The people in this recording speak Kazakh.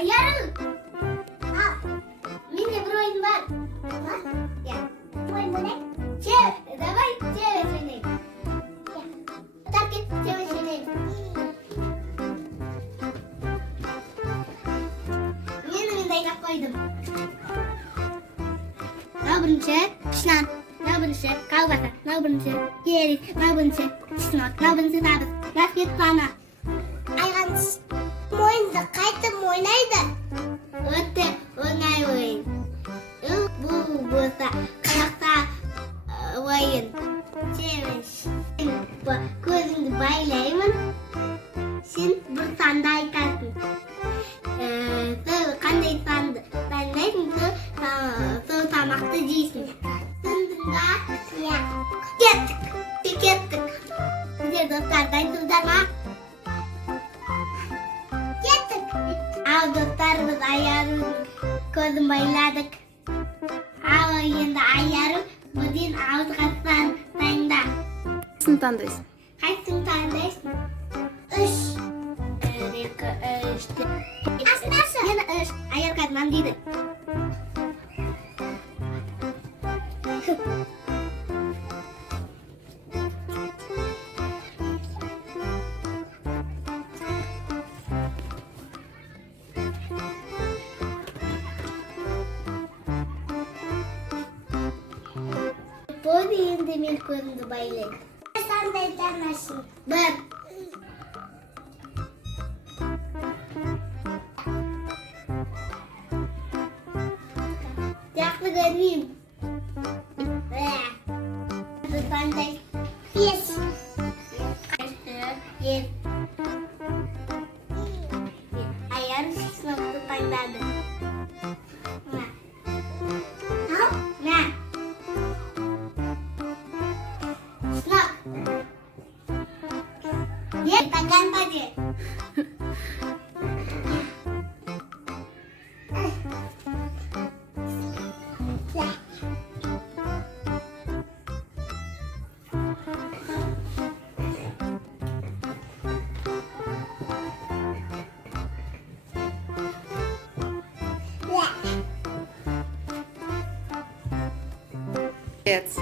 Айару! Менде бір ойын бар. Я. Ойын ойнайық? Давай челлендж ойнайық. Так кет, челлендж ойнайық. Мен дайындап қойдым. Мынау бірінші шнан, мынау бірінші колбаса, мынау бірінші перец, мынау бірінші чеснок, мынау бірінші табыс. Газ кетіп қана. Айғансыз ойынды қайтып ойнайды. Өте оңай ойын. Бұл болса қақса ойын. Челлендж. Көзіңді байлаймын. Сен бір санды айтасың. Қандай санды таңдайсың, сол тамақты жейсің. Түсіндің ба? Кеттік. Сіздер достар, дайынсыздар ма? Кеттік. Ал достарымыз Айарудың көзін байладық. Ал енді Айару бірден ауызға таңда. Қайсысын таңдайсың? Қайсысын таңдайсың? 3. 2, 3. Аснасы? Мені 3. Айар қазынан дейді. Болды енді мен көзімді байлаймын. Сандай танасың. 1. Жақсы көрмеймін. Сандай 5. Айару сыныпты таңдады. Tangan aja. Evet.